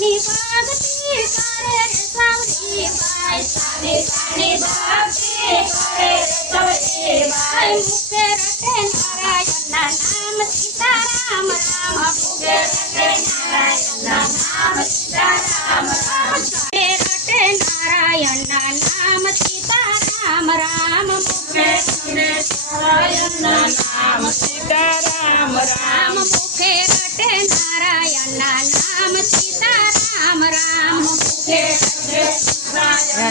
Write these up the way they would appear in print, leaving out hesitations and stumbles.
सानी भक्ति करे सवरी बाई सानी सानी भक्ति करे सवरी बाई मुखे रटे नारायण नाम सीताराम राम मुखे रटे नारायण नाम सीताराम राम मुखे रटे नारायण नाम सीताराम राम मुखे रटे नारायण नाम सीताराम राम मुखे रटे नारायण नाम सीताराम राम मुखे रटे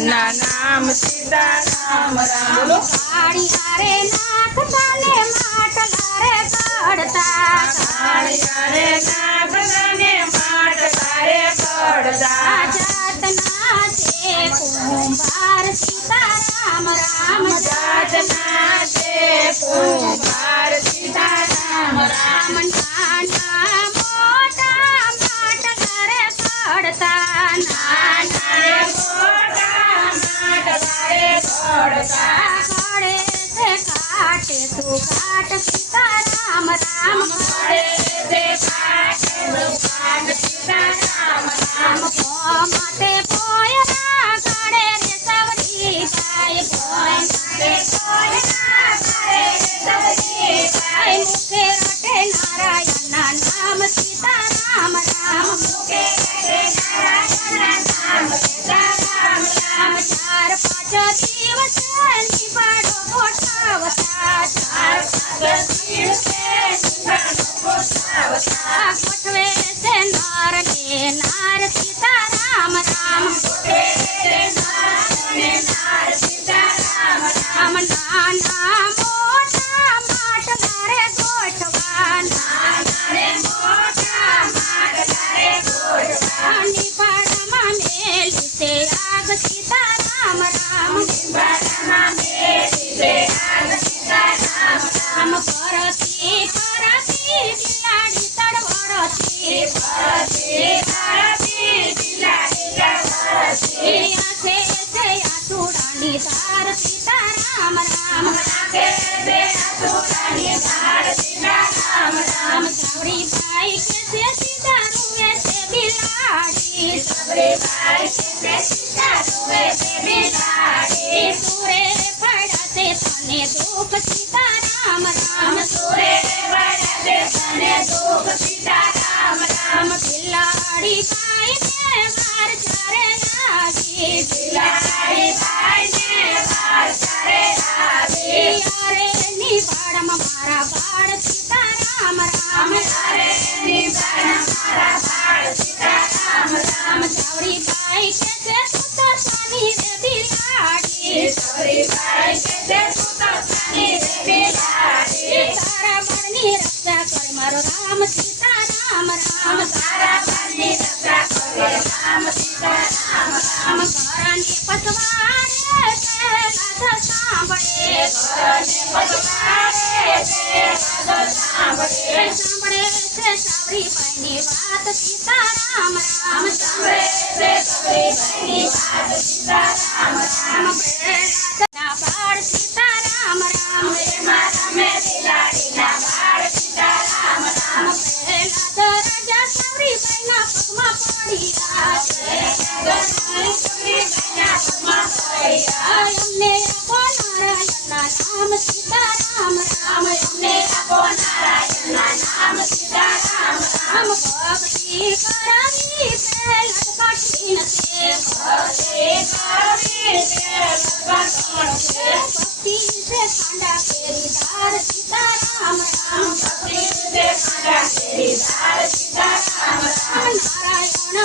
नाम सीताराम राम कालिया रे नाथ जाने માટલા રે કડતા કાલિયા રે નાથ જાને માટલા રે કડતા જાતના છે કુંભાર સીતારામ રામ જાતના છે કુંભાર સીતારામ રામ નાના મોટા માટલા રે કડતા નાના રે મોટા માટલા રે કડતા કડે से काटे तू काट सीताराम राम कड़े से काटे तू काट सीताराम राम माते पोयना काड़े रे सवरी गाय माते पोयना काड़े रे सवरी गाय मुखे रटे नारायण नाम सीताराम राम मुखे रटे नारायण नाम सीताराम राम 4-5 दिवस निबाड़ो गोठावता 4-5 दिवसे निबाड़ो गोठावता गोठवे से नार ने नार सीताराम राम गोठवे से नार ने नार सीताराम राम नाना मोटा માટલા રે गोठवा नाना रे मोटा માટલા रे गोठवा निबाड़मा मेली से आग सीताराम राम निबाड़मा मेली से आग सीताराम राम परती परती बिलाड़ी तड़वड़ती परती परती बिलाड़ी तड़वड़ती आंखे से आंसुड़ानी धार सीताराम राम आंखे से आंसुड़ानी धार सीताराम राम सावरी बाई के सीता रुए से बिलाड़ी सावरी बाई के सीता रुए से बिलाड़ी सूरे पड़ा से तने दुख सीताराम राम सूरे पड़ा से तने दुख सीताराम राम बिलाड़ी बाई ने वार चारे आगी बिलाड़ी बाई ने वार चारे आगी यारे निबाड़ मारा बाड़ सीताराम राम यारे निबाड़ मारा बाड़ सीताराम राम सावरी बाई के सुतर सानी रे बिलाड़ी सावरी बाई के सुतर सानी रे बिलाड़ी तारा बड़नी रक्षा कर मारो राम सीताराम राम तारा बड़नी रक्षा कर राम सीताराम राम करनी पतवारे से लाद सांभळे करनी पतवारे से लाद सांभळे सांभळे से सावरी बाईनी बात सीताराम राम सांभळे से सावरी बाईनी बात सीताराम राम प्रेरणा बाळ सीताराम राम मारा में बिलाड़ी ना बाळ सीताराम राम प्रेरणा राजा सावरी बाईना पगमा पडिया सावरी बाईना पगमा पडिया हमने आपो नारायण नाम सीताराम राम हमने आपो नारायण नाम सीताराम राम भक्ति करावी से लटकटी नसे भक्ति करावी से लटकटी नसे भक्ति से खांडा केरी दार सीताराम राम भक्ति से खांडा केरी दार सीताराम राम नारायण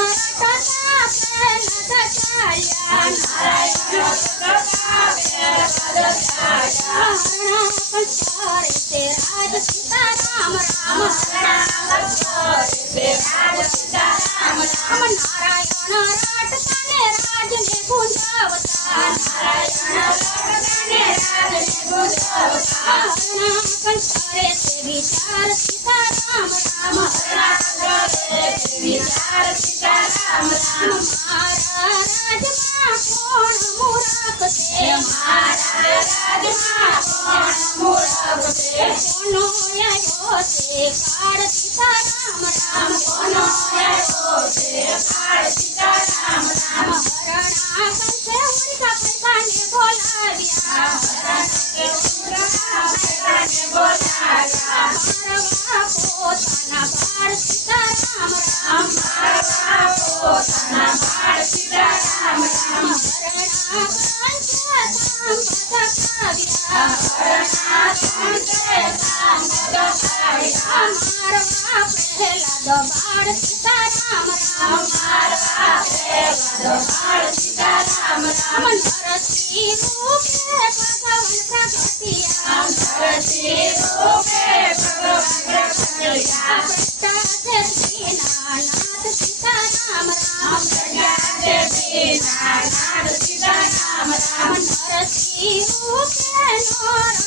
બાળ સીતારામ રામ નરસિંહ રૂપે ભગવાન પ્રગટિયા નરસિંહ રૂપે ભગવાન પ્રગટિયા પ્રગટાશે દીનાનાથ સીતારામ રામ પ્રગટાશે દીનાનાથ સીતારામ રામ નરસિંહ રૂપે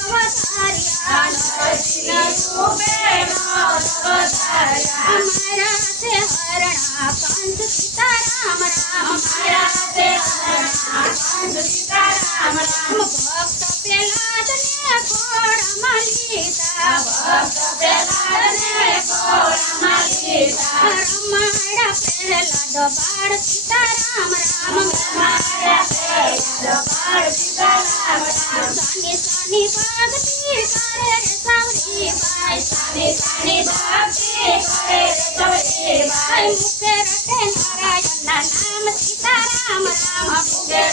નરવતાર્યા નરસિંહ રૂપે નરવતાર્યા અમારા તે હરણા કંસ સીતારામ રામ અમારા તે હરણા કંસ સીતારામ રામ ભક્ત પ્રહલાદને કોળમાં લીધા ભક્ત પ્રહલાદને કોળમાં લીધા રમાડા પ્રહલાદ બાળ સીતારામ રામ રમાડા પ્રહલાદ બાળ સીતારામ રામ સાની સાની ભક્તિ કરે રે સાવરી બાઈ સાની સાની ભક્તિ કરે રે સાવરી બાઈ મુકે રટે નારાયણના નામ સીતારામ રામ મુકે